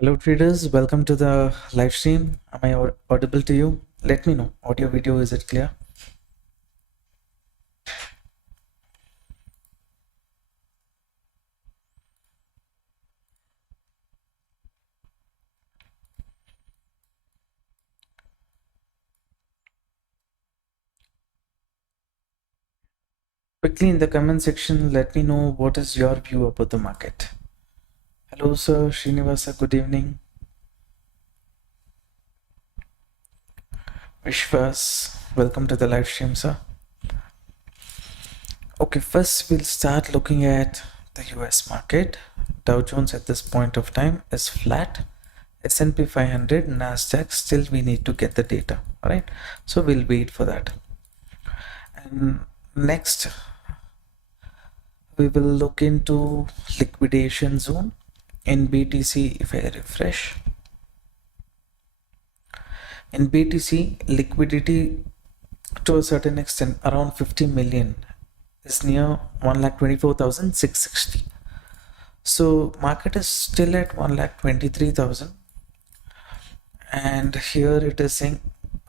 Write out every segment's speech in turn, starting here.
Hello traders, welcome to the live stream. Am I audible to you? Let me know. Audio, video, is it clear? Quickly in the comment section, let me know what is your view about the market. Hello sir, Srinivasa, good evening. Vishwas, welcome to the live stream sir. Okay, first we'll start looking at the US market. Dow Jones at this point of time is flat. S&P 500, Nasdaq, still we need to get the data, all right? So we'll wait for that. And next, we will look into liquidation zone in BTC. If I refresh, in BTC, liquidity to a certain extent around 50 million is near 1,24,660. So market is still at 1,23,000, and here it is saying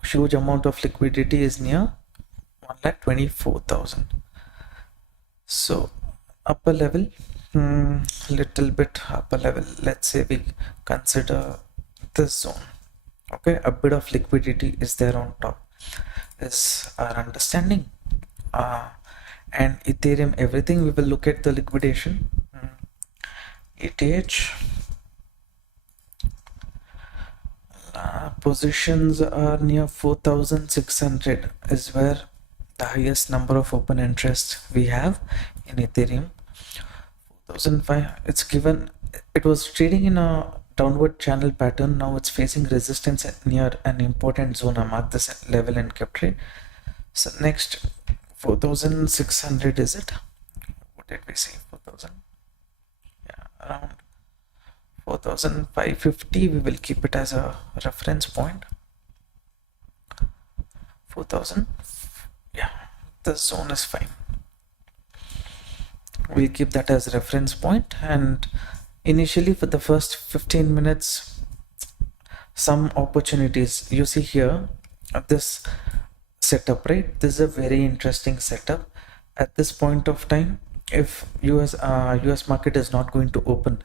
huge amount of liquidity is near 1,24,000. So upper level, little bit upper level, let's say we consider this zone. Okay, a bit of liquidity is there on top is our understanding. And Ethereum, everything we will look at the liquidation. ETH positions are near 4,600 is where the highest number of open interest we have in Ethereum. 4,005, it's given, it was trading in a downward channel pattern. Now it's facing resistance near an important zone. I marked this level and kept trade. So next, 4,600 is it? What did we say? 4,000? Yeah, around 4,550. We will keep it as a reference point. 4,000. Yeah, the zone is fine. We'll keep that as reference point. And initially for the first 15 minutes, some opportunities you see here at this setup, right? This is a very interesting setup at this point of time. If US market is not going to open,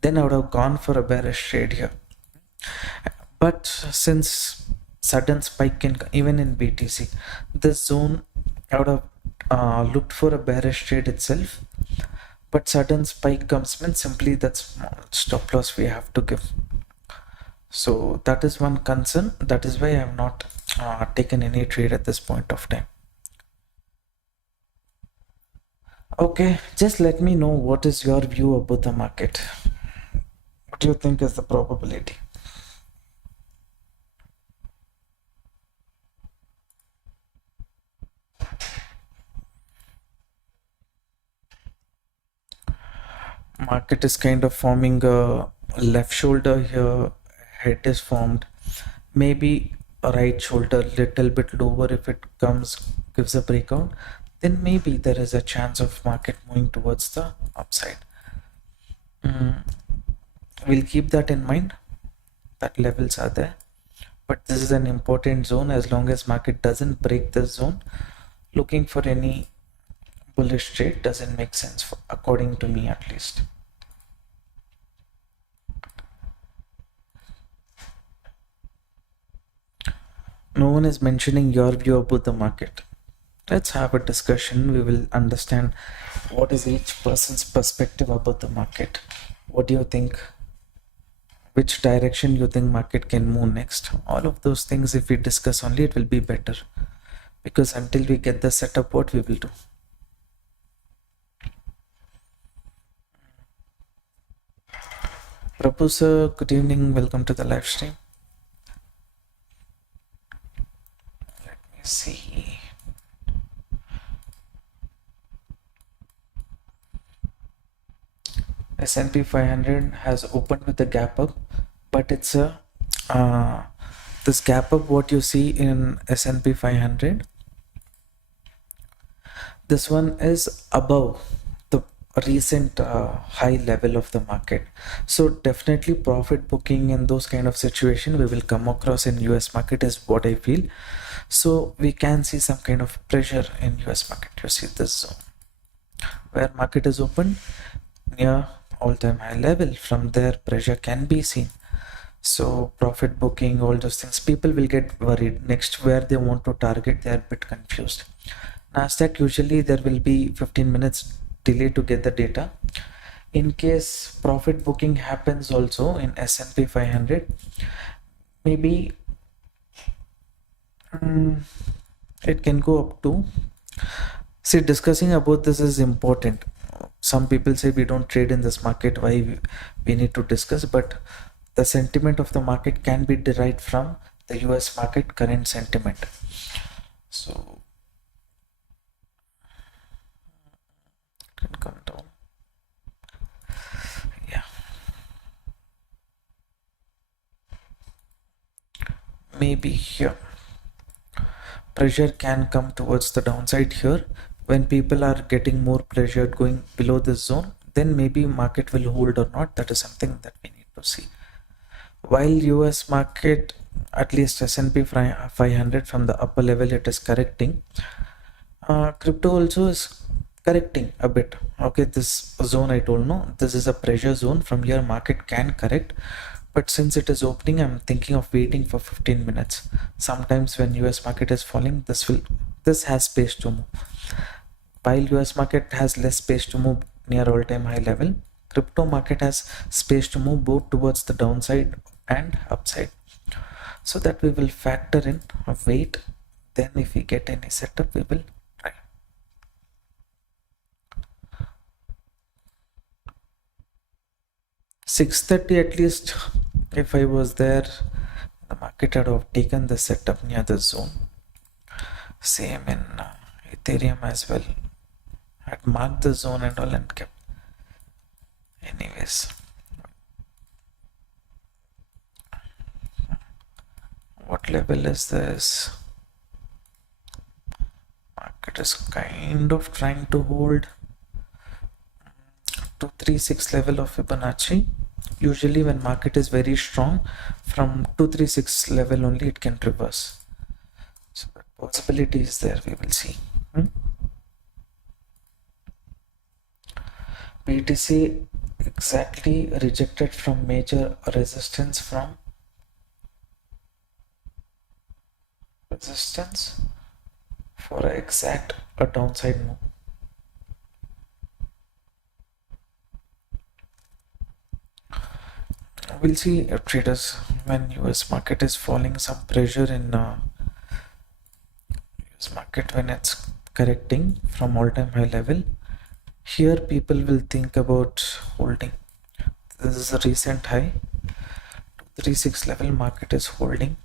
then I would have gone for a bearish trade here. But since sudden spike in even in BTC, this zone I would have looked for a bearish trade itself, but sudden spike comes means simply that small stop loss we have to give. So that is one concern. That is why I have not taken any trade at this point of time. Okay, just let me know what is your view about the market. What do you think is the probability? Market is kind of forming a left shoulder here, head is formed, maybe a right shoulder little bit lower. If it gives a breakout, then maybe there is a chance of market moving towards the upside. We'll keep that in mind, that levels are there, but this is an important zone. As long as market doesn't break this zone, looking for any bullish trade doesn't make sense, according to me at least. No one is mentioning your view about the market. Let's have a discussion. We will understand what is each person's perspective about the market. What do you think? Which direction you think market can move next? All of those things, if we discuss only, it will be better, because until we get the setup, what we will do? Prabhu sir, good evening, welcome to the live stream. Let me see. S&P 500 has opened with a gap up, but it's a this gap up what you see in S&P 500, this one is above the recent high level of the market. So definitely profit booking in those kind of situation we will come across in US market is what I feel. So we can see some kind of pressure in US market. You see this zone where market is open near all-time high level. From there pressure can be seen. So profit booking, all those things, people will get worried. Next, where they want to target, they are a bit confused. Nasdaq, usually there will be 15 minutes delay to get the data. In case profit booking happens also in S&P 500, maybe it can go up to, see, discussing about this is important. Some people say we don't trade in this market, why we need to discuss, but the sentiment of the market can be derived from the US market current sentiment. So it can come down. Yeah. Maybe here. Pressure can come towards the downside here. When people are getting more pressured going below this zone, then maybe market will hold or not. That is something that we need to see. While US market, at least S&P 500 from the upper level, it is correcting. Crypto also is correcting a bit. Okay, this zone I told, no, this is a pressure zone. From here market can correct, but since it is opening, I'm thinking of waiting for 15 minutes. Sometimes when US market is falling, this has space to move. While US market has less space to move near all-time high level, crypto market has space to move both towards the downside and upside. So that we will factor in a wait. Then if we get any setup, we will try. $630 at least. If I was there, the market had have taken the setup near the zone. Same in Ethereum as well. Had marked the zone and all and kept. Anyways, what level is this? Market is kind of trying to hold 236 level of Fibonacci. Usually when market is very strong, from 236 level only it can reverse. So the possibility is there, we will see. BTC exactly rejected from major resistance for exact a downside move. We'll see traders when US market is falling, some pressure in US market when it's correcting from all-time high level. Here people will think about holding. This is a recent high, 236 level, market is holding.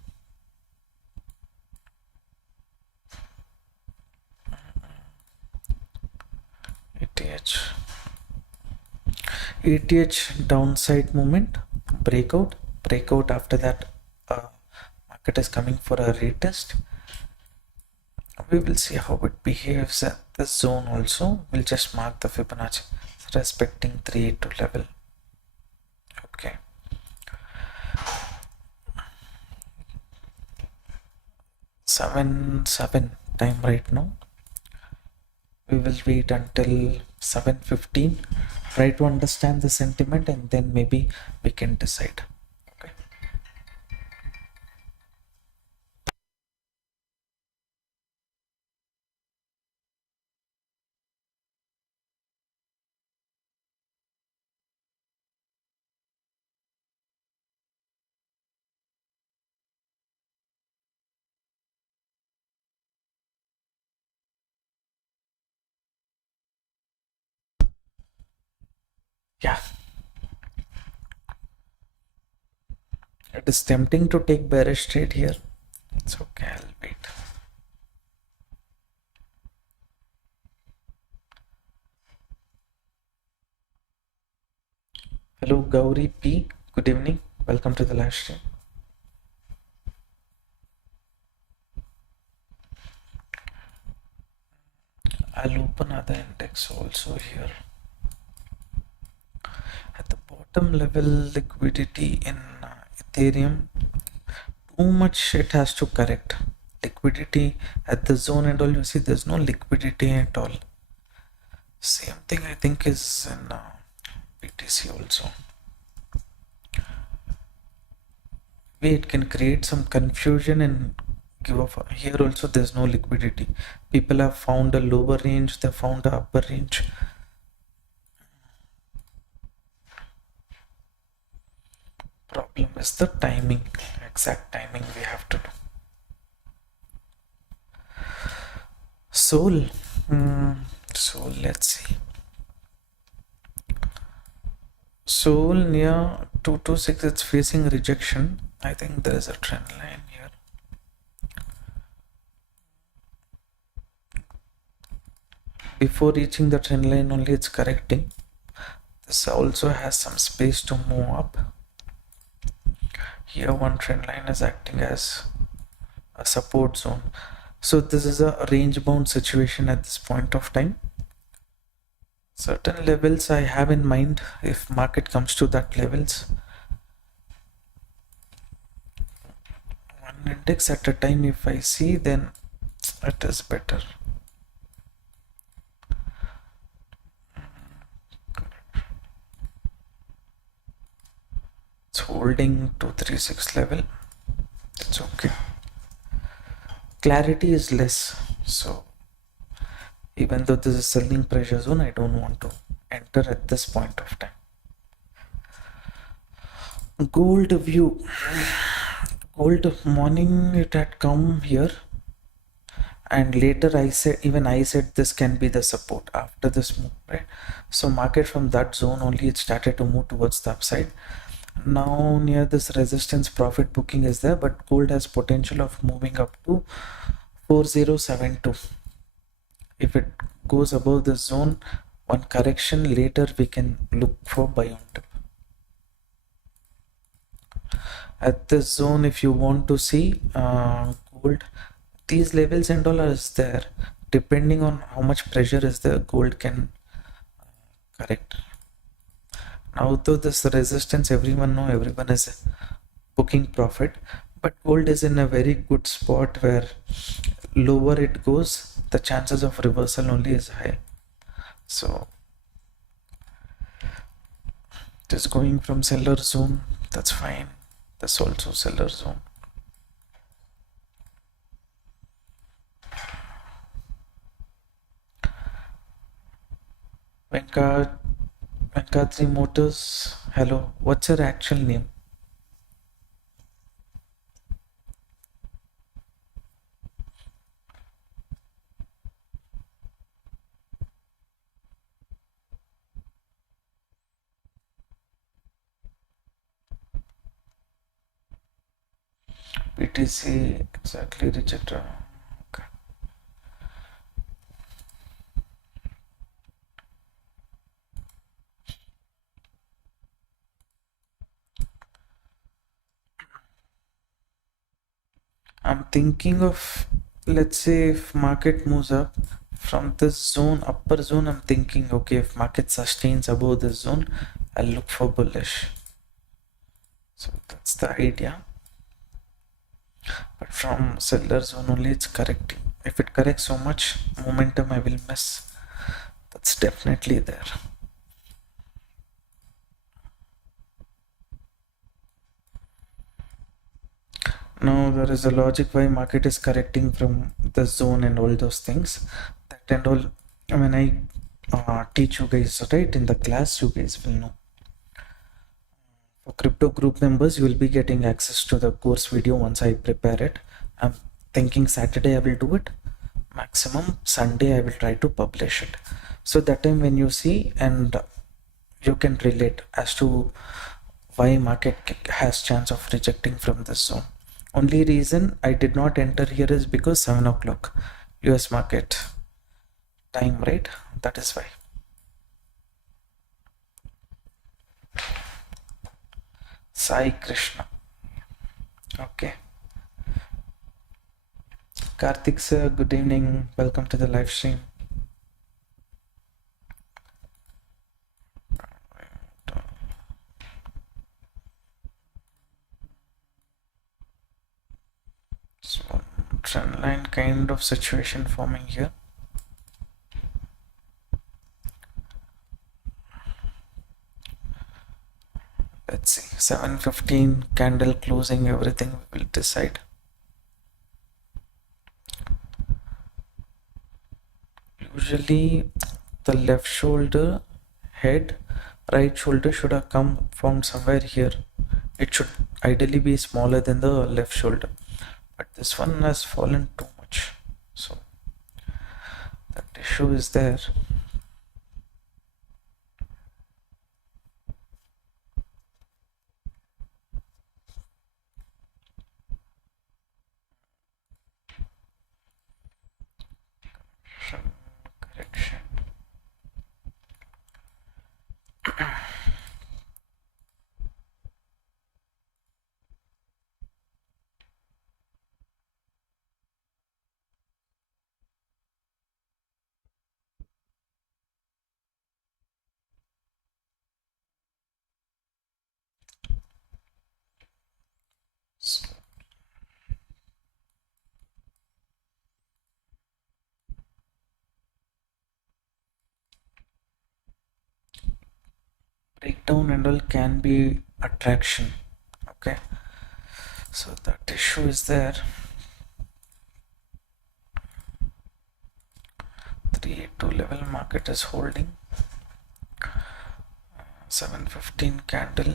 ETH downside movement, breakout after that market is coming for a retest. We will see how it behaves at this zone also. We'll just mark the Fibonacci respecting 382 level. Okay, seven time right now. We will wait until 7:15, try to understand the sentiment, and then maybe we can decide. Okay. Yeah, it is tempting to take bearish trade here. It's okay, I'll wait. Hello Gauri P, good evening, welcome to the live stream. I'll open other index also here. bottom level liquidity in Ethereum, too much it has to correct. Liquidity at the zone and all, you see there's no liquidity at all. Same thing I think is in BTC also. It can create some confusion and give up. Here also there's no liquidity. People have found a lower range, they found a upper range. Problem is the timing, exact timing we have to do. Soul, let's see. Soul near 226, it's facing rejection. I think there is a trend line here. Before reaching the trend line only it's correcting. This also has some space to move up. Here one trend line is acting as a support zone. So this is a range bound situation at this point of time. Certain levels I have in mind if market comes to that levels. One index at a time if I see, then it is better. It's holding 236 level. It's okay. Clarity is less, so even though this is selling pressure zone, I don't want to enter at this point of time. Gold view. Gold morning it had come here, and later I said this can be the support after this move, right? So market from that zone only it started to move towards the upside. Now near this resistance profit booking is there, but gold has potential of moving up to 4072. If it goes above the zone, one correction later we can look for buy on dip. At this zone, if you want to see gold, these levels and all is there. Depending on how much pressure is there, gold can correct. Now though this resistance, everyone is booking profit, but gold is in a very good spot where lower it goes, the chances of reversal only is high. So it is going from seller zone, that's fine. That's also seller zone. Venkatri Motors, hello, what's your actual name? BTC exactly rejected. Okay. I'm thinking of, let's say if market moves up from this zone, upper zone, I'm thinking, okay, if market sustains above this zone, I'll look for bullish. So that's the idea. But from seller zone only it's correcting. If it corrects so much momentum I will miss. That's definitely there. Now there is a logic why market is correcting from the zone and all those things. That and all, when I teach you guys, right, in the class, you guys will know. For crypto group members, you will be getting access to the course video once I prepare it. I'm thinking Saturday I will do it. Maximum Sunday I will try to publish it. So that time when you see and you can relate as to why market has chance of rejecting from this zone. Only reason I did not enter here is because 7 o'clock US market time, right? That is why. Sai Krishna. Okay. Karthik sir, good evening. Welcome to the live stream. trend line kind of situation forming here. Let's see, 7:15 candle closing, everything we will decide. Usually the left shoulder head, right shoulder should have come from somewhere here. It should ideally be smaller than the left shoulder, but this one has fallen too much, so that issue is there. Correction. Breakdown and all can be attraction. Okay, so that issue is there. 382 level market is holding. 7:15 candle.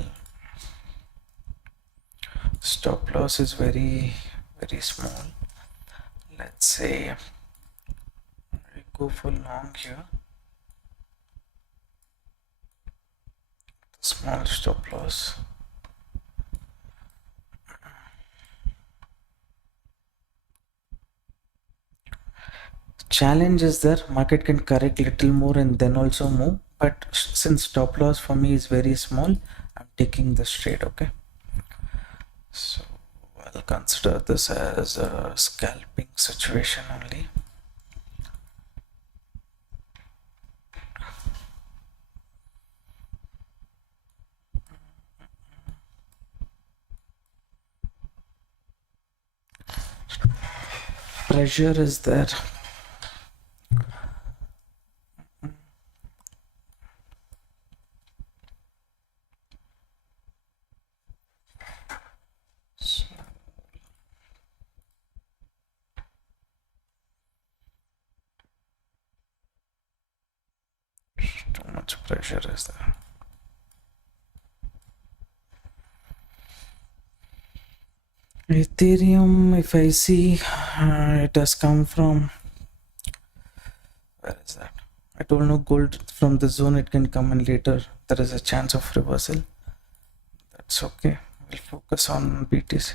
Stop loss is very small. Let's say we go for long here. Small stop loss. Challenge is that market can correct little more and then also move, but since stop loss for me is very small, I'm taking this trade. Okay, so I'll consider this as a scalping situation only. Pressure is there. Too much pressure is there. Ethereum, if I see, it has come from, where is that? I told no, gold from the zone, it can come in later. There is a chance of reversal. That's okay. We'll focus on BTC.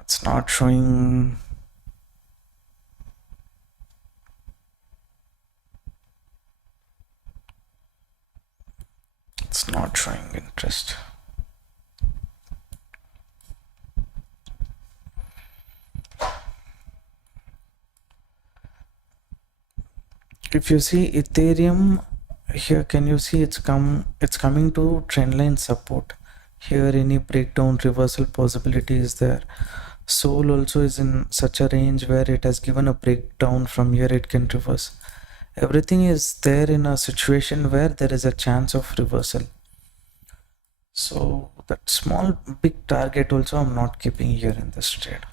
It's not showing. It's not showing interest. If you see Ethereum here, can you see it's coming to trendline support. Here any breakdown reversal possibility is there. Sol also is in such a range where it has given a breakdown. From here it can reverse. Everything is there in a situation where there is a chance of reversal. So that small big target also I'm not keeping here in this trade.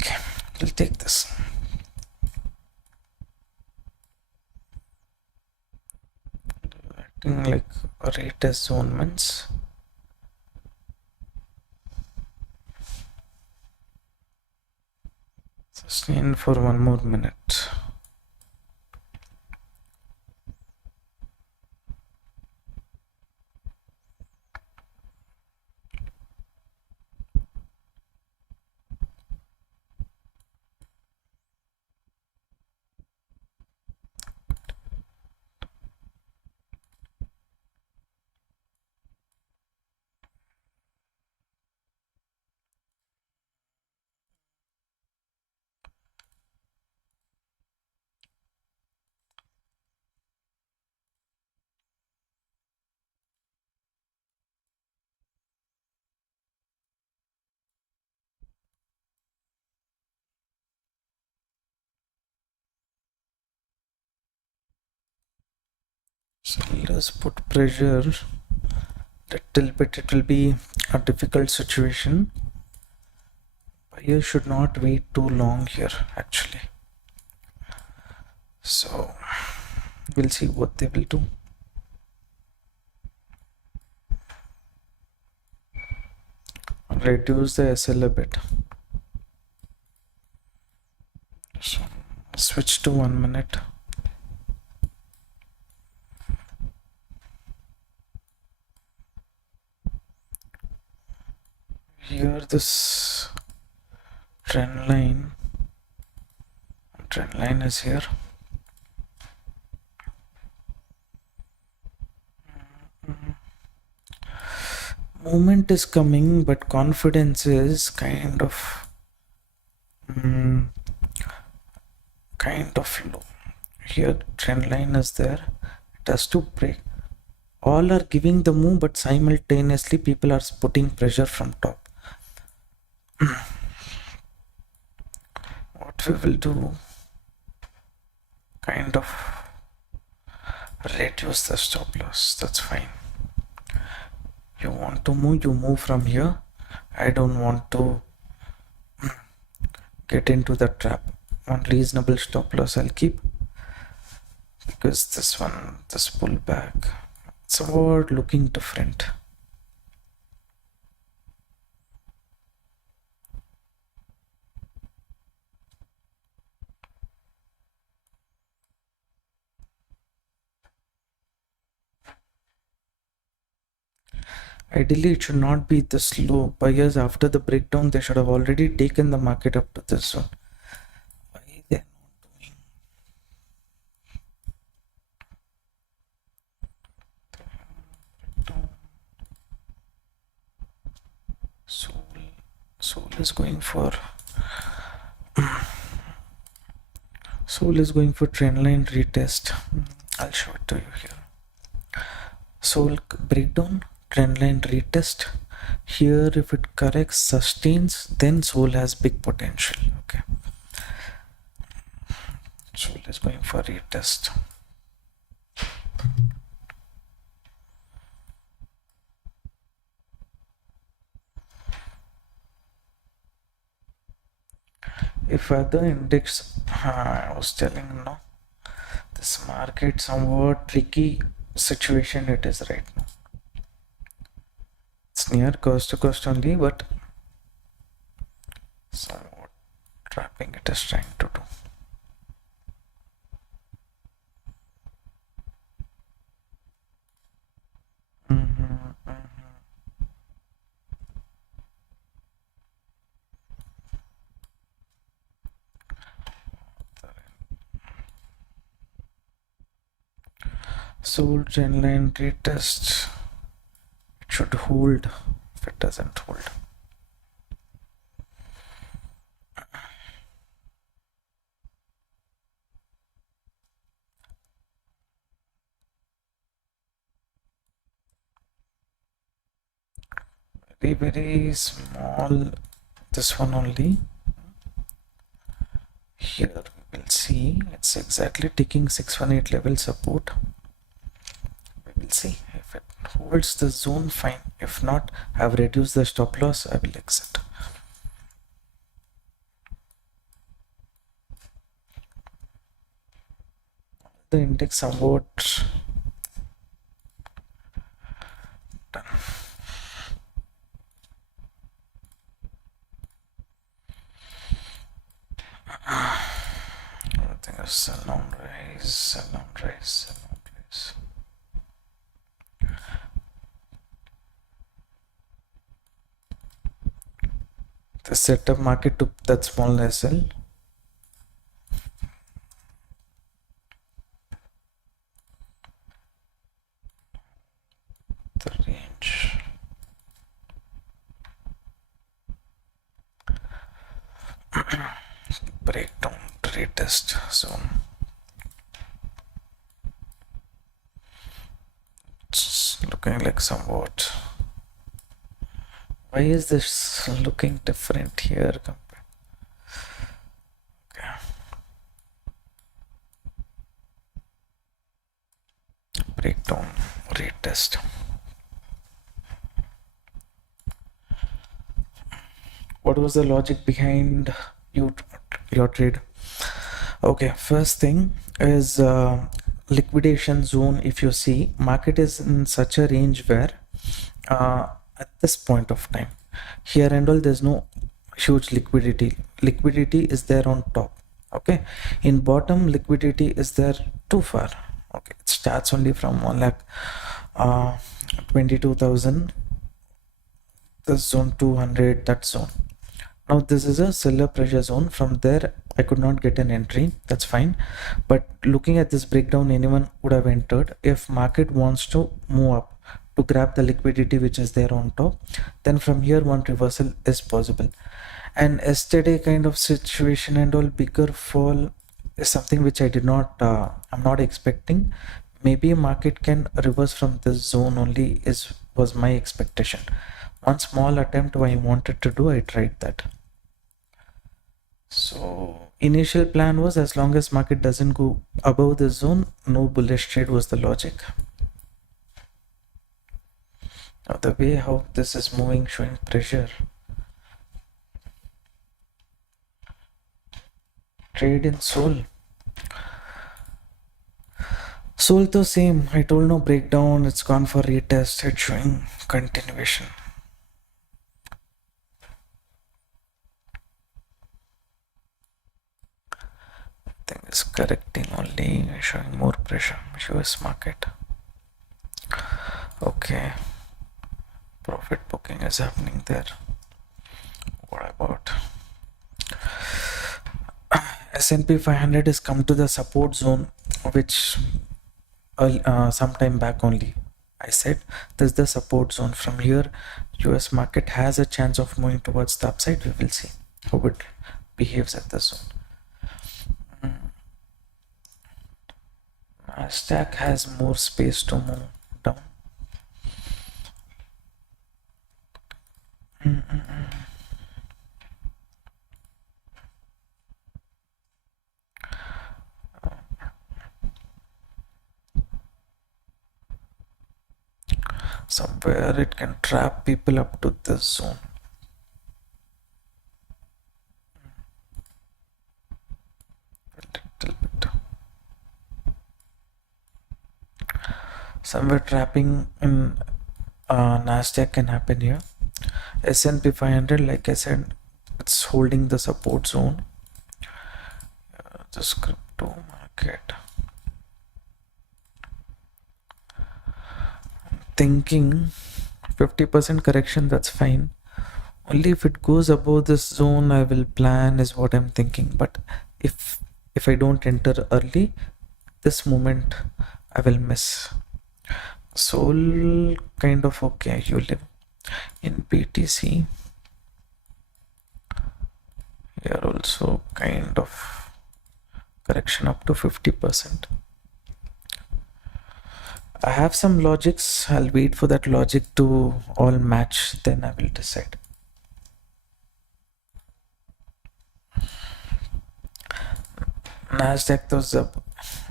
Okay, we'll take this. Acting like a retest zone means sustain for 1 more minute. buyers put pressure little bit, it will be a difficult situation. Buyers should not wait too long here actually. So we'll see what they will do. Reduce the SL a bit. So switch to 1 minute. Here this trend line is here. Movement is coming, but confidence is kind of low. Here trend line is there, it has to break. All are giving the move, but simultaneously people are putting pressure from top. What we will do, kind of reduce the stop loss. That's fine. You want to move, you move from here. I don't want to get into the trap. One reasonable stop loss I'll keep, because this pullback, it's somewhat looking different. Ideally, it should not be this low. Buyers after the breakdown, they should have already taken the market up to this zone. Why they're not doing? Soul is going for trend line retest. I'll show it to you here. Soul breakdown, trend line retest. Here if it corrects, sustains, then Soul has big potential. Okay, Soul is going for retest. If other index, I was telling you, no, this market somewhat tricky situation it is right now. It's near cost to cost only, but somewhat trapping it is trying to do. Soul trend line retest. It should hold. If it doesn't hold, very small, this one only. Here we will see it's exactly taking 618 level support. We will see if it holds the zone, fine. If not, I have reduced the stop loss, I will exit. The index somewhat done. Everything is sell on rise, sell on rise, sell on rise. The setup market took that small SL. The range. Breakdown retest zone. It's looking like somewhat. Why is this looking different here? Okay. breakdown retest. What was the logic behind your trade? Okay, first thing is liquidation zone. If you see, market is in such a range where at this point of time, here and all, there's no huge liquidity is there on top. Okay, in bottom, liquidity is there too far. Okay, it starts only from 1 lakh 22,000, this zone 200, that zone. Now this is a seller pressure zone. From there I could not get an entry, that's fine, but looking at this breakdown, anyone would have entered. If market wants to move up to grab the liquidity which is there on top, then from here one reversal is possible. And yesterday kind of situation and all, bigger fall is something which I did not I'm not expecting. Maybe market can reverse from this zone only was my expectation. One small attempt I wanted to do, I tried that. So initial plan was, as long as market doesn't go above the zone, no bullish trade was the logic. Now the way how this is moving, showing pressure, trade in Sol the same. I told no breakdown, it's gone for retest, it's showing continuation. Thing is correcting only, showing more pressure. US market. Okay, profit booking is happening there. What about S&P 500 has come to the support zone, which some time back only I said this is the support zone. From here US market has a chance of moving towards the upside. We will see how it behaves at the zone. Nasdaq has more space to move down. Somewhere it can trap people up to this zone. A little bit. Somewhere trapping in Nasdaq can happen here. S&P 500, like I said, it's holding the support zone. This crypto market, thinking 50% correction, that's fine. Only if it goes above this zone I will plan, is what I'm thinking. But if I don't enter early, this moment I will miss. Sol kind of okay. You live in BTC here also, kind of correction up to 50%. I have some logics. I'll wait for that logic to all match, then I will decide. Nasdaq to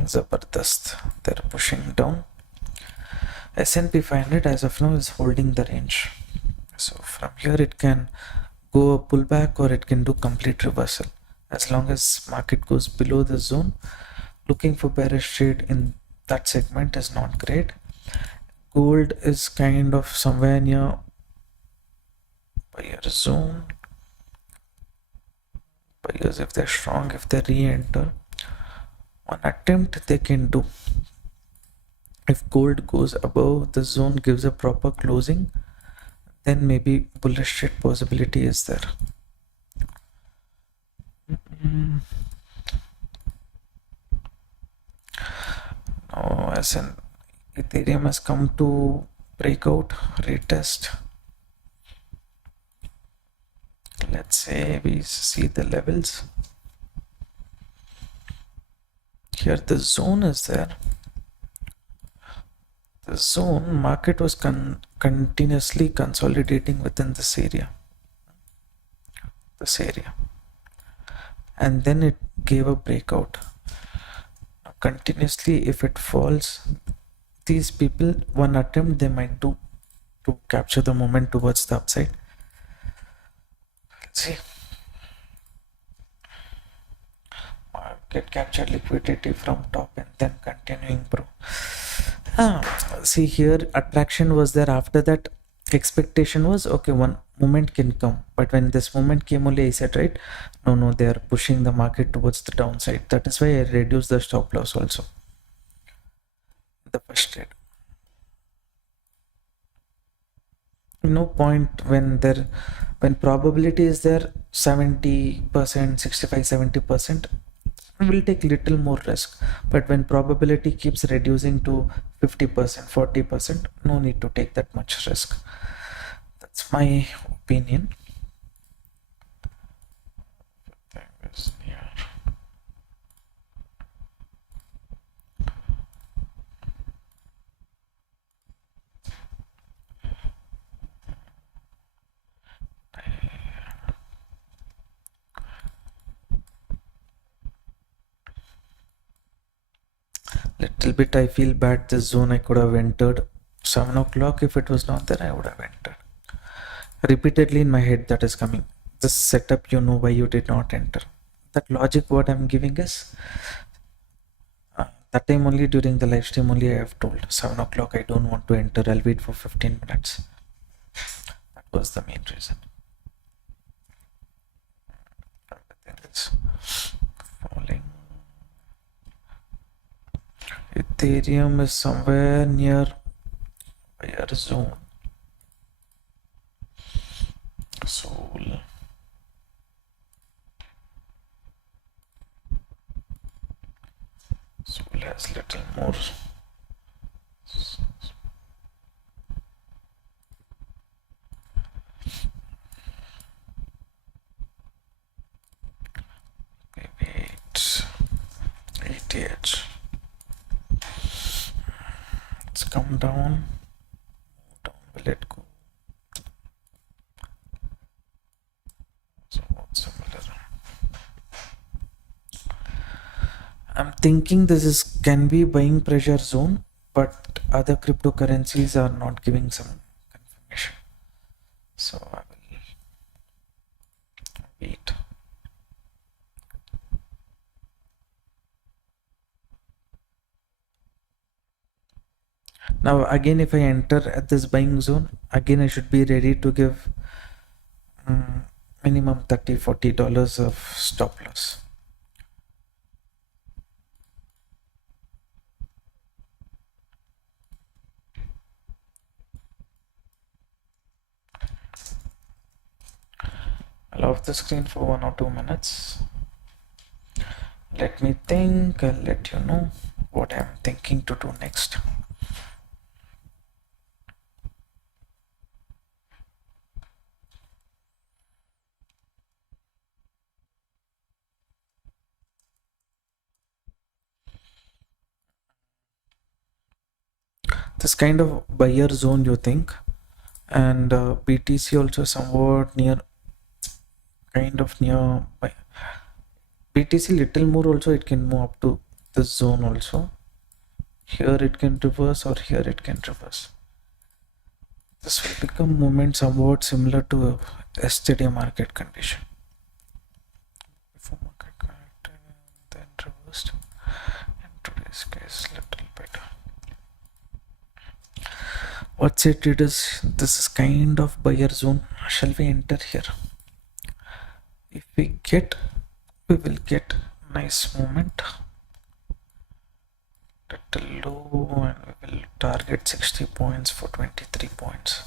Zabardast, they're pushing down. S&P 500 as of now is holding the range. So from here it can go a pullback or it can do complete reversal. As long as market goes below the zone, looking for bearish trade in that segment is not great. Gold is kind of somewhere near buyer zone. Buyers, if they're strong, if they re-enter, one attempt they can do. If gold goes above the zone, gives a proper closing, then maybe bullish trade possibility is there. Now as an Ethereum has come to breakout, retest. Let's say we see the levels. Here the zone is there. The zone market was continuously consolidating within this area. And then it gave a breakout. Now, continuously, if it falls, these people, one attempt they might do to capture the moment towards the upside. Let's see. Market captured liquidity from top and then continuing, bro. See here, attraction was there. After that, expectation was okay, one moment can come, but when this moment came only I said, right, no, they are pushing the market towards the downside. That is why I reduced the stop loss also, the first trade. No point when probability is there 70%, 65, 70%, will take little more risk. But when probability keeps reducing to 50%, 40%, no need to take that much risk. That's my opinion. Little bit I feel bad. This zone I could have entered 7 o'clock. If it was not there, I would have entered. Repeatedly in my head that is coming. This setup, you know why you did not enter. That logic what I'm giving is that time only, during the live stream only I have told 7 o'clock I don't want to enter. I'll wait for 15 minutes. That was the main reason. Everything is falling. Ethereum is somewhere near buyer zone. Soul. Soul has little more. Maybe 88. Let's come down. Will it go? Somewhat similar. I'm thinking this is can be buying pressure zone, but other cryptocurrencies are not giving some confirmation. So I will wait. Now again, if I enter at this buying zone, again I should be ready to give minimum $30-40 of stop loss. I'll off the screen for 1 or 2 minutes. Let me think. I'll let you know what I'm thinking to do next. This kind of buyer zone you think, and BTC also somewhat near, kind of near BTC little more also, it can move up to this zone also. Here it can reverse, or here it can reverse. This will become movement somewhat similar to yesterday market condition. Before market connected, then reversed. In today's case, little better. What's it? It is, this is kind of buyer zone. Shall we enter here? If we get, we will get nice movement. Little low, and we will target 60 points for 23 points.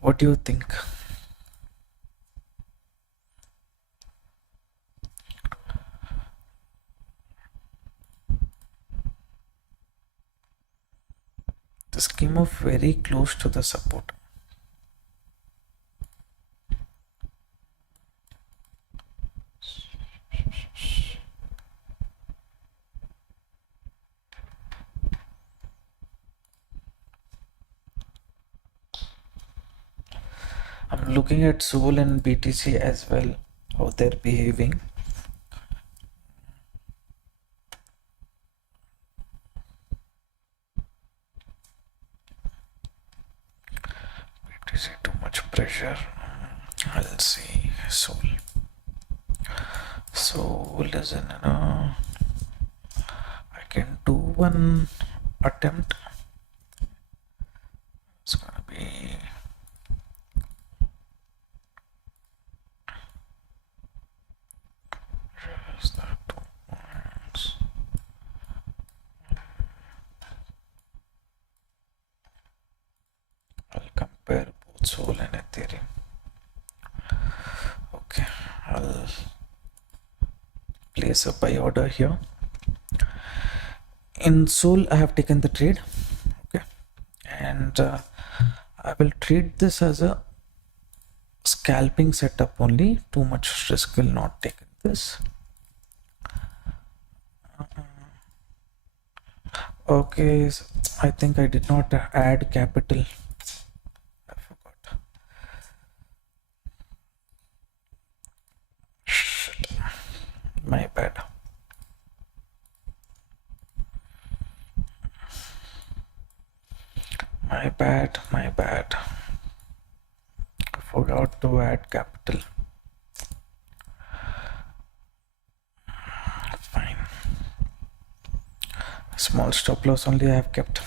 What do you think? This came off very close to the support. I'm looking at Soul and BTC as well, how they're behaving. Is it too much pressure? I'll see. Soul is in, I can do one attempt. It's gonna be just that 2 points. I'll compare both Soul and Ethereum. Okay, I'll place a buy order here. In Soul, I have taken the trade. Okay, and I will treat this as a scalping setup only. Too much risk will not take in this. Okay, so I think I did not add capital. I forgot. Shit. My bad. My bad. I forgot to add capital. Fine. Small stop loss only I have kept.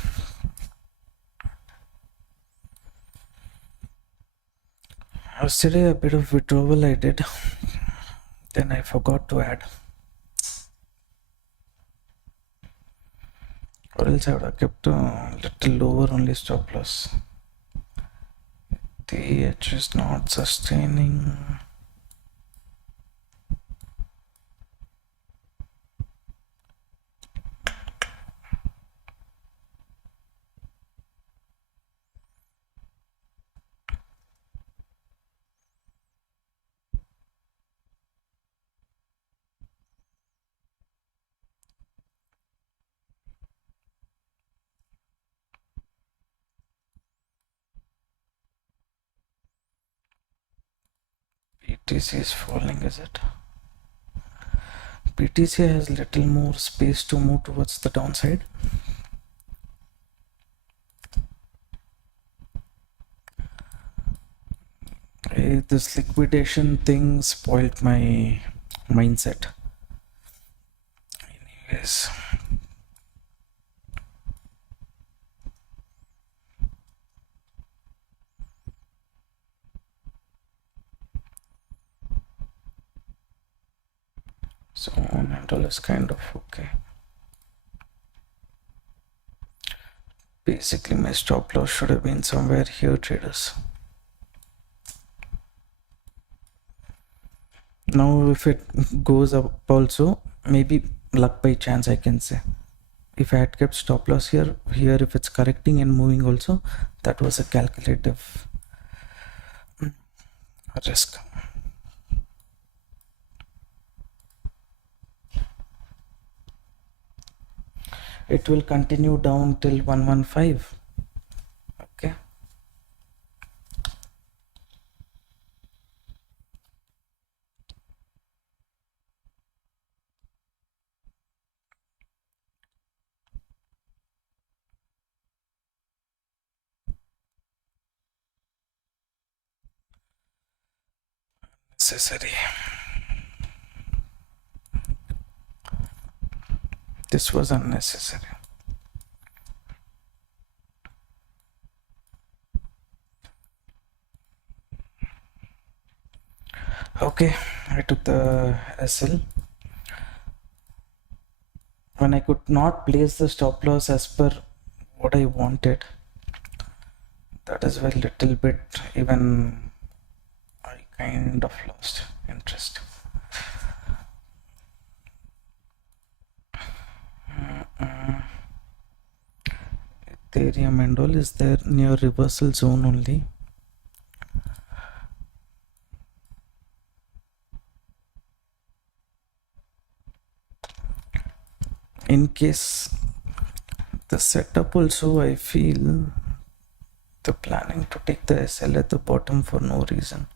Yesterday a bit of withdrawal I did. Then I forgot to add. Or else I would have kept a little lower only stop loss. The edge is not sustaining. BTC is falling, is it? BTC has little more space to move towards the downside. This liquidation thing spoiled my mindset. Anyways. So $1 is kind of okay. Basically my stop loss should have been somewhere here, traders. Now if it goes up also, maybe luck by chance I can say. If I had kept stop loss here if it's correcting and moving also, that was a calculative risk. It will continue down till 115. Okay. Necessary. This was unnecessary. Okay, I took the SL. When I could not place the stop loss as per what I wanted, that is why little bit even I kind of lost interest. Ethereum and all is there near reversal zone only. In case the setup also, I feel the planning to take the SL at the bottom for no reason.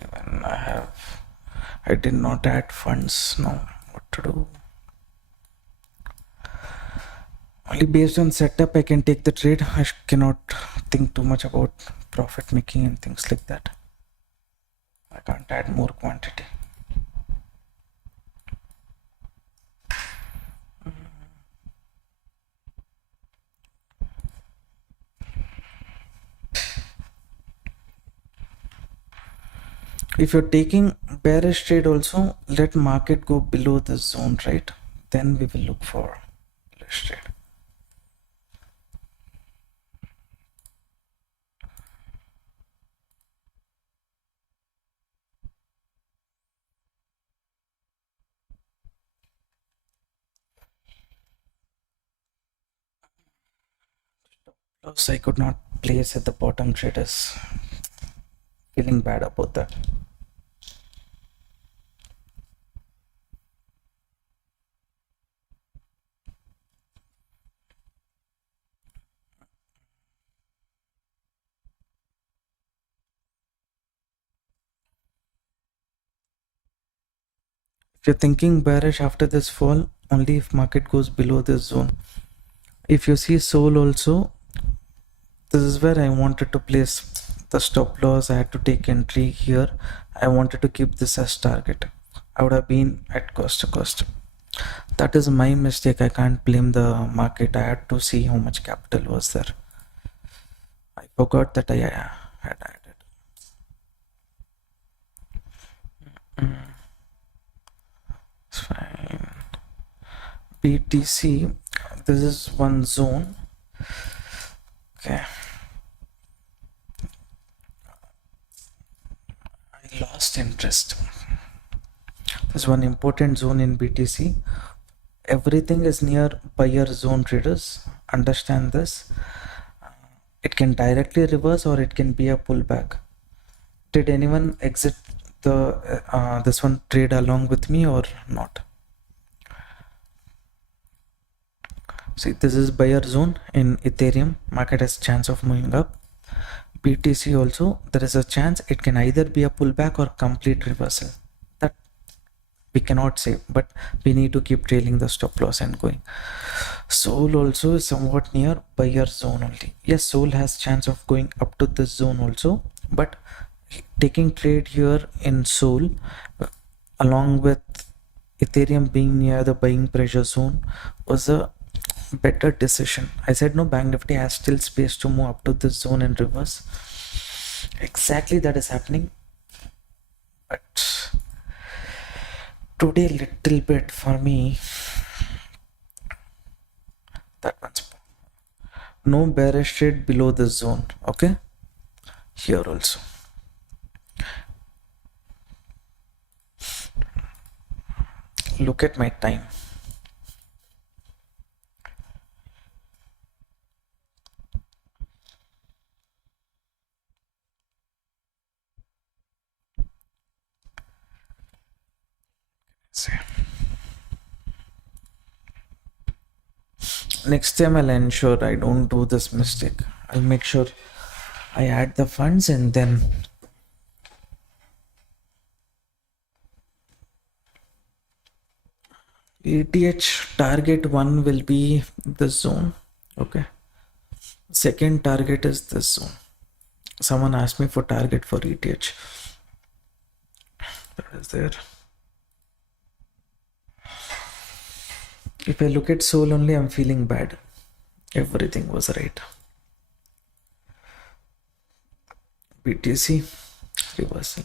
Even I did not add funds now. What to do? Only based on setup I can take the trade. I cannot think too much about profit making and things like that. I can't add more quantity. If you're taking bearish trade also, let market go below this zone, right? Then we will look for bullish trade. Plus, I could not place at the bottom traders. Feeling bad about that. If you're thinking bearish after this fall, only if market goes below this zone. If you see Sol also, this is where I wanted to place the stop loss. I had to take entry here. I wanted to keep this as target. I would have been at cost to cost. That is my mistake. I can't blame the market. I had to see how much capital was there. I forgot that I had added. It's fine. BTC, this is one zone. Okay. I lost interest. There's one important zone in BTC. Everything is near buyer zone, traders. Understand this. It can directly reverse or it can be a pullback. Did anyone exit the this one trade along with me or not? See, this is buyer zone in Ethereum. Market has chance of moving up. BTC also, there is a chance it can either be a pullback or complete reversal. That we cannot say, but we need to keep trailing the stop loss and going. Sol also is somewhat near buyer zone only. Yes, Sol has chance of going up to this zone also, but taking trade here in Sol along with Ethereum being near the buying pressure zone was a better decision. I said no, Bank Nifty has still space to move up to this zone and reverse. Exactly that is happening, but today little bit for me, that one's no bearish trade below this zone. Okay, here also. Look at my time. See. Next time I'll ensure I don't do this mistake. I'll make sure I add the funds and then ETH target 1 will be this zone. Okay. Second target is this zone. Someone asked me for target for ETH. That is there. If I look at Sol only, I'm feeling bad. Everything was right. BTC reversal.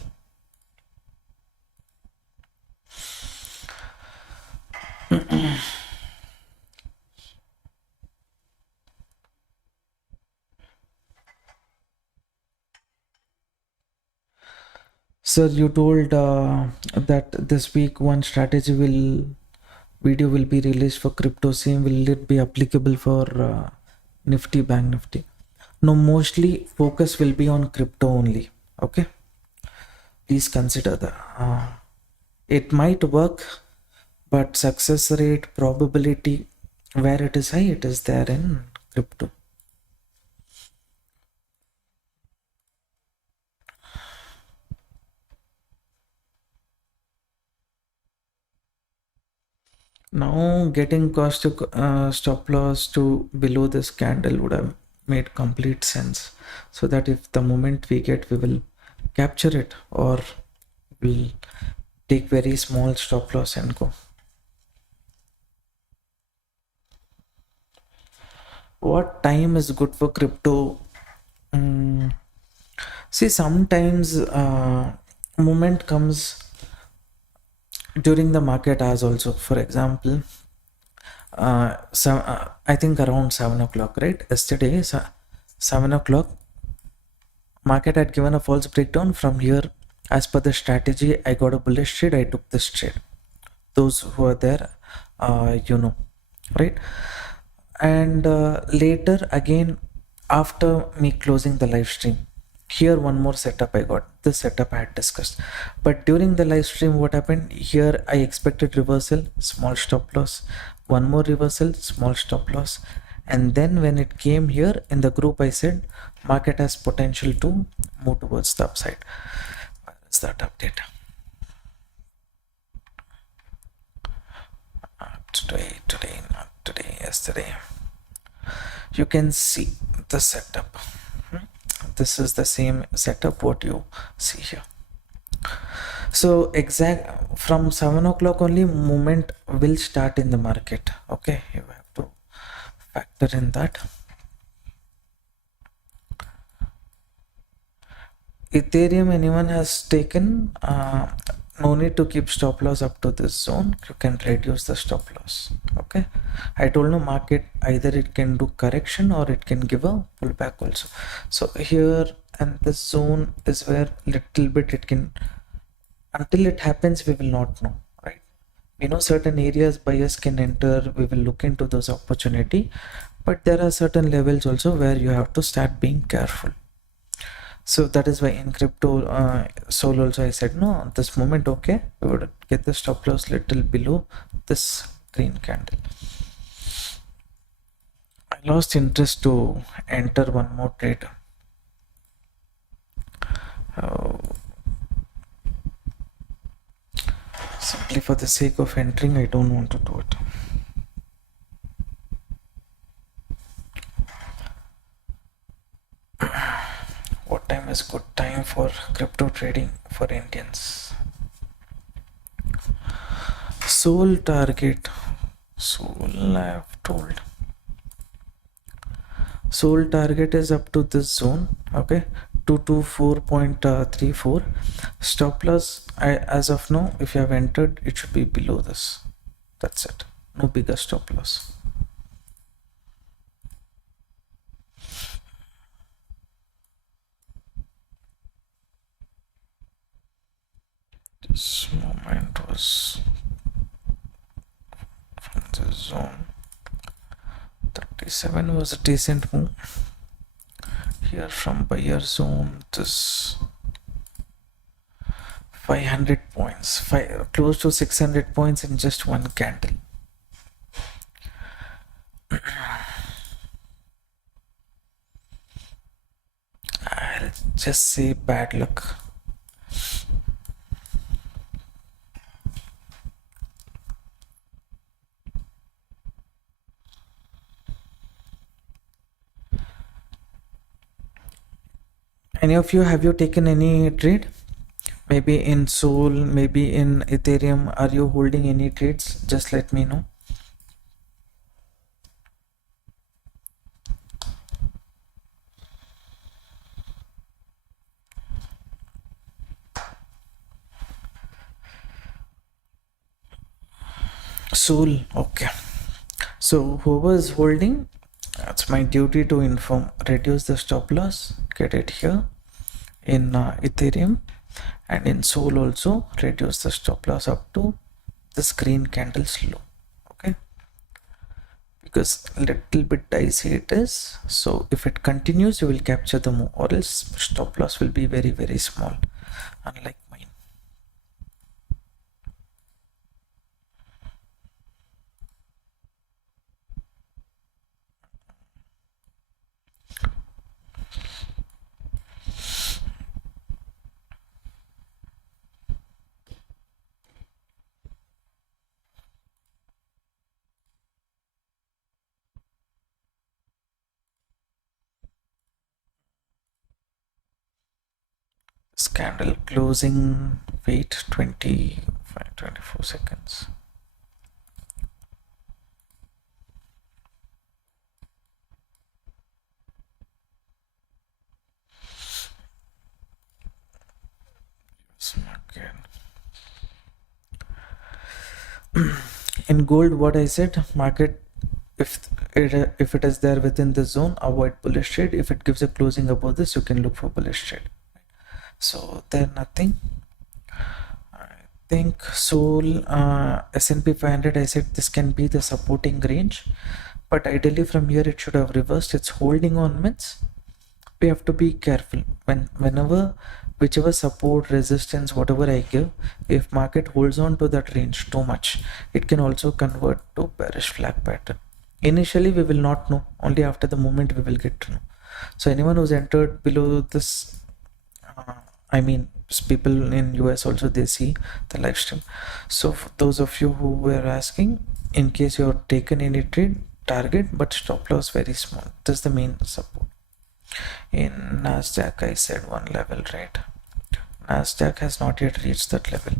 Sir, you told that this week one strategy video will be released for crypto. Same, will it be applicable for Nifty, Bank Nifty? No, mostly focus will be on crypto only. Okay, please consider that. It might work, but success rate, probability, where it is high, it is there in crypto. Now getting cost to stop loss to below this candle would have made complete sense, so that if the moment we get, we will capture it, or we'll take very small stop loss and go. What time is good for crypto? See, sometimes moment comes during the market hours also. For example, I think around 7 o'clock, right? Yesterday, 7 o'clock, market had given a false breakdown. From here, as per the strategy, I got a bullish trade. I took this trade. Those who are there, right? And later again, after me closing the live stream, here one more setup I got. This setup I had discussed, but during the live stream, what happened here, I expected reversal, small stop loss, one more reversal, small stop loss, and then when it came here in the group, I said market has potential to move towards the upside. Where is that update? Not today, yesterday. You can see the setup. This is the same setup what you see here. So exact from 7 o'clock only movement will start in the market. Okay, you have to factor in that. Ethereum, anyone has taken, no need to keep stop loss up to this zone. You can reduce the stop loss. Okay, I told you market either it can do correction or it can give a pullback also. So here and this zone is where little bit it can, until it happens we will not know, right? We know certain areas buyers can enter, we will look into those opportunity, but there are certain levels also where you have to start being careful. So that is why in crypto Sol also I said no, this moment okay, we would get the stop loss little below this green candle. I lost interest to enter one more trade. Simply for the sake of entering, I don't want to do it. What time is good time for crypto trading for Indians? Sol target. Sol, I have told. Sol target is up to this zone. Okay, 224.34. Stop loss, as of now, if you have entered, it should be below this. That's it. No bigger stop loss. This moment was from the zone. 37 was a decent move. Here from buyer zone, this 500 points, close to 600 points in just one candle. I'll just say bad luck. Any of you, have you taken any trade? Maybe in Sol, maybe in Ethereum. Are you holding any trades? Just let me know. Sol, okay. So whoever is holding, it's my duty to inform, reduce the stop loss, get it here in Ethereum, and in Sol also reduce the stop loss up to this green candle's low. Okay, because little bit dicey it is, so if it continues you will capture the move, or else stop loss will be very very small, unlike mine. candle closing, wait 24 seconds. In gold, what I said, market, if it is there within the zone, avoid bullish trade. If it gives a closing above this, you can look for bullish trade. So there nothing. I think Sol, S&P 500, I said this can be the supporting range, but ideally from here it should have reversed. It's holding on means we have to be careful whenever whichever support, resistance, whatever I give, if market holds on to that range too much, it can also convert to bearish flag pattern. Initially we will not know, only after the moment we will get to know. So anyone who's entered below this, I mean people in US also, they see the live stream. So for those of you who were asking, in case you have taken any trade, target but stop loss very small. This is the main support. In Nasdaq I said one level, right? Nasdaq has not yet reached that level.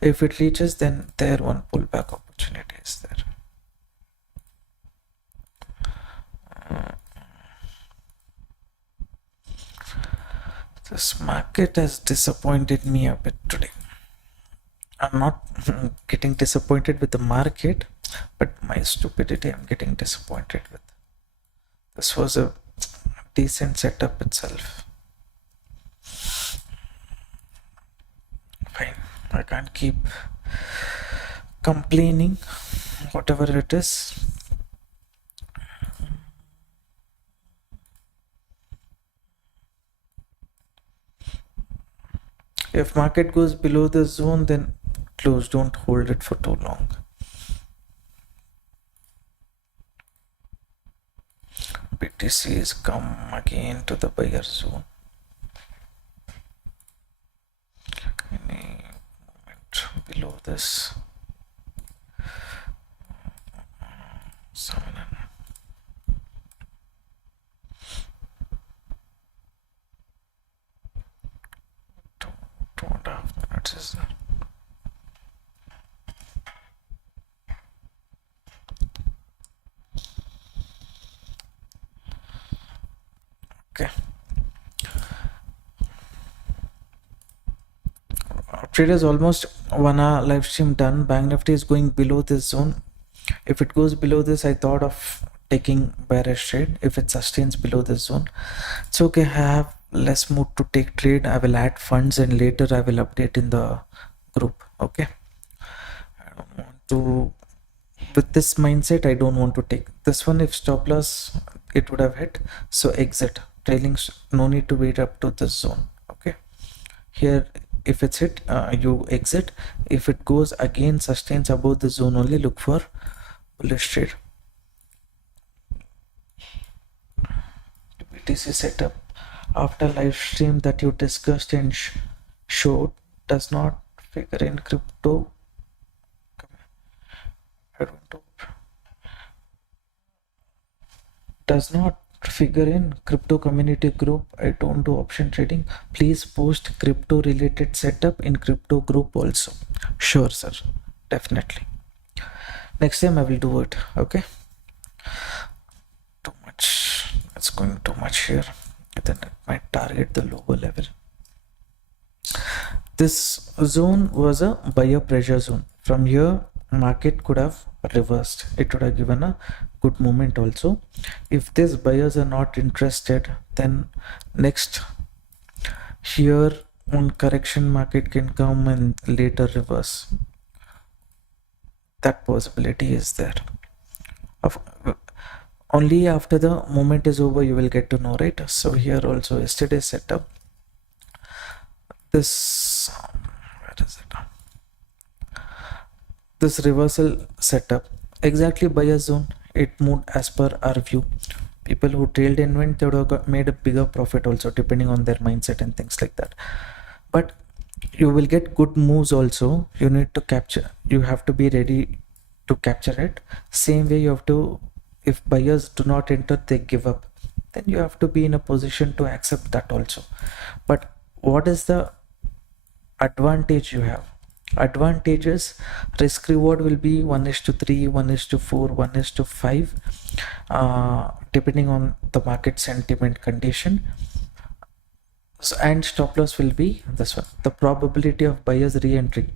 If it reaches, then there one pullback opportunity is there. This market has disappointed me a bit today. I'm not getting disappointed with the market, but my stupidity I'm getting disappointed with. This was a decent setup itself. Fine, I can't keep complaining, whatever it is. If market goes below the zone, then close, don't hold it for too long. BTC is come again to the buyer zone. Any moment below this, 7 2.5 minutes is there. Okay. Trade is almost 1 hour live stream done. Bank Nifty is going below this zone. If it goes below this, I thought of taking bearish trade. If it sustains below this zone, it's okay. I have less mood to take trade. I will add funds and later I will update in the group. Okay. I don't want to, with this mindset, I don't want to take this one. If stop loss, it would have hit. So exit. Trailing, no need to wait up to this zone. Okay. Here, if it's hit, you exit. If it goes again, sustains above the zone only, look for bullish trade. BTC setup after live stream that you discussed and showed does not figure in crypto. I don't know. Does not figure in crypto community group. I don't do option trading. Please post crypto related setup in crypto group also. Sure, sir, definitely. Next time I will do it. Okay. Too much. It's going too much here. Then it might target the lower level. This zone was a buyer pressure zone. From here, market could have reversed. It would have given a good movement also. If these buyers are not interested, then next here on correction, market can come and later reverse. That possibility is there. Only after the moment is over you will get to know, right? So here also yesterday's setup, this, where is it, this reversal setup, exactly buyer zone. It moved as per our view. People who trailed invent, they would have made a bigger profit also, depending on their mindset and things like that. But you will get good moves also. You need to capture, you have to be ready to capture it. Same way you have to, if buyers do not enter, they give up, then you have to be in a position to accept that also. But what is the advantage you have? Advantages, risk reward will be 1:3, 1:4, 1:5, depending on the market sentiment condition. So, and stop loss will be this one, the probability of buyer's re-entry.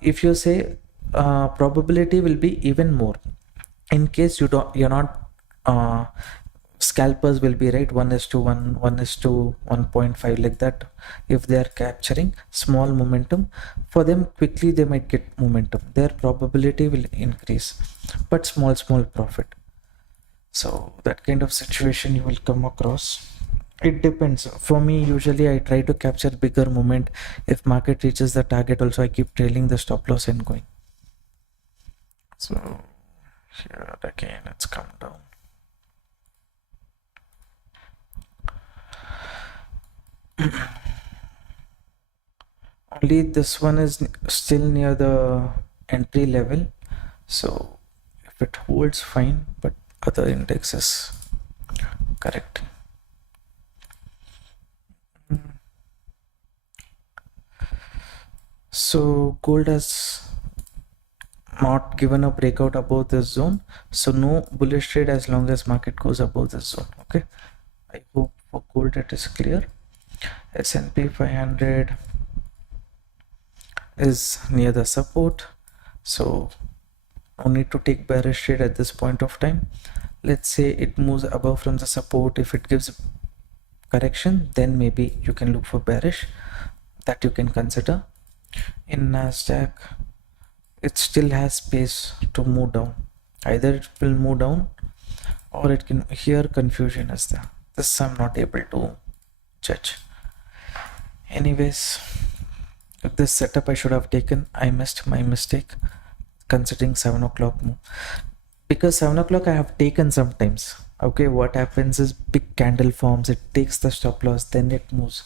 If you say probability will be even more in case you're not scalpers will be right 1:1, 1:1.5, like that. If they are capturing small momentum, for them quickly they might get momentum, their probability will increase, but small profit. So that kind of situation you will come across. It depends. For me, usually I try to capture bigger movement. If market reaches the target also, I keep trailing the stop loss and going. So here again, let's come down. Only this one is still near the entry level. So if it holds, fine, but other indexes correct. So gold has not given a breakout above this zone, so no bullish trade as long as market goes above this zone. Okay, I hope for gold it is clear. S&P 500 is near the support, so no need to take bearish trade at this point of time. Let's say it moves above from the support. If it gives correction, then maybe you can look for bearish, that you can consider. In Nasdaq, it still has space to move down. Either it will move down or it can, here confusion is there. This I'm not able to judge. Anyways, this setup I should have taken. I missed, my mistake, considering 7 o'clock move, because 7 o'clock I have taken sometimes. Okay, what happens is big candle forms, it takes the stop loss, then it moves.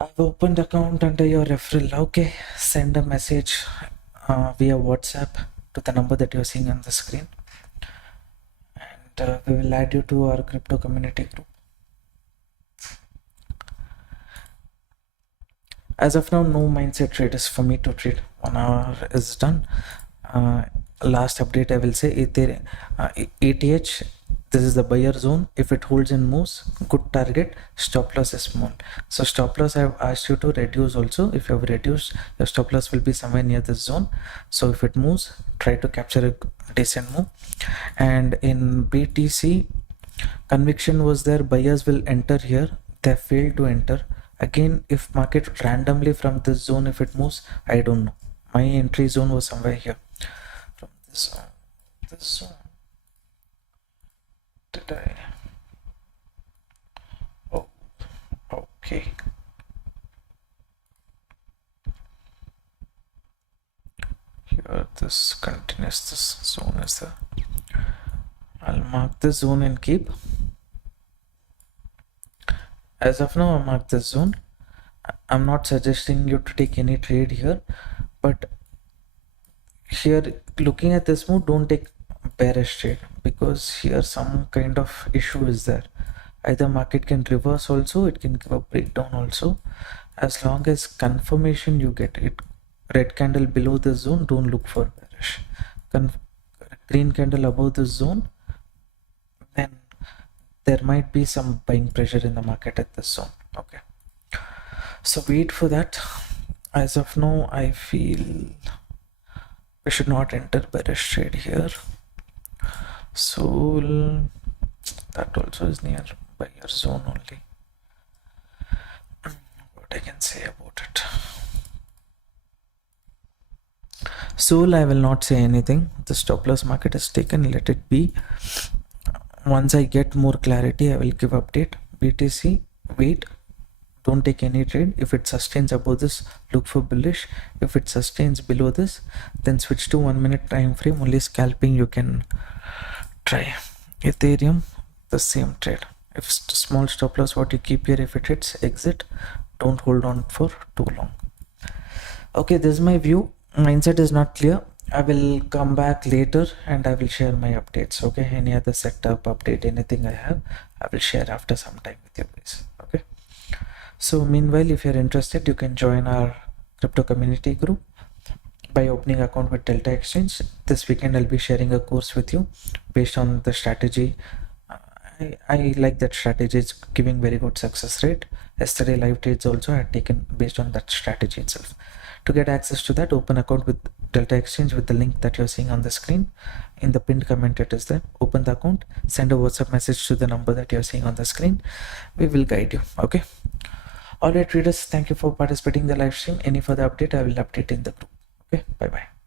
I've opened account under your referral. Okay, send a message via WhatsApp to the number that you're seeing on the screen, and we will add you to our crypto community group. As of now, no mindset trade is for me to trade. 1 hour is done. Last update I will say, ATH, this is the buyer zone. If it holds and moves, good target. Stop loss is small. So stop loss I have asked you to reduce also. If you have reduced, your stop loss will be somewhere near this zone. So if it moves, try to capture a decent move. And in BTC, conviction was there, buyers will enter here. They failed to enter. Again, if market randomly from this zone, if it moves, I don't know. My entry zone was somewhere here. From this zone. Did I? Oh, okay. Here, this continues, this zone is there. I'll mark this zone and keep. As of now, I mark this zone. I'm not suggesting you to take any trade here, but here, looking at this move, don't take bearish trade, because here some kind of issue is there. Either market can reverse also, it can give a breakdown also. As long as confirmation you get it, red candle below this zone, don't look for bearish. Green candle above this zone, then there might be some buying pressure in the market at this zone. Okay, so wait for that. As of now, I feel we should not enter bearish trade here. So that also is near buyer zone only. What I can say about it. Soul, I will not say anything. The stop loss market is taken, let it be. Once I get more clarity, I will give update. BTC, wait, don't take any trade. If it sustains above this, look for bullish. If it sustains below this, then switch to 1 minute time frame. Only scalping you can try. Ethereum, the same trade. If small stop loss, what you keep here, if it hits, exit. Don't hold on for too long. Okay, this is my view. Mindset is not clear. I will come back later and I will share my updates. Okay, any other setup update, anything I have, I will share after some time with you guys. Okay. So meanwhile, if you're interested, you can join our crypto community group by opening account with Delta Exchange. This weekend I'll be sharing a course with you based on the strategy. I like that strategy. It's giving very good success rate. Yesterday live trades also I had taken based on that strategy itself. To get access to that, open account with Delta Exchange with the link that you're seeing on the screen. In the pinned comment it is there. Open the account, send a WhatsApp message to the number that you're seeing on the screen. We will guide you. Okay. Alright traders, thank you for participating in the live stream. Any further update, I will update in the group. Okay, bye bye.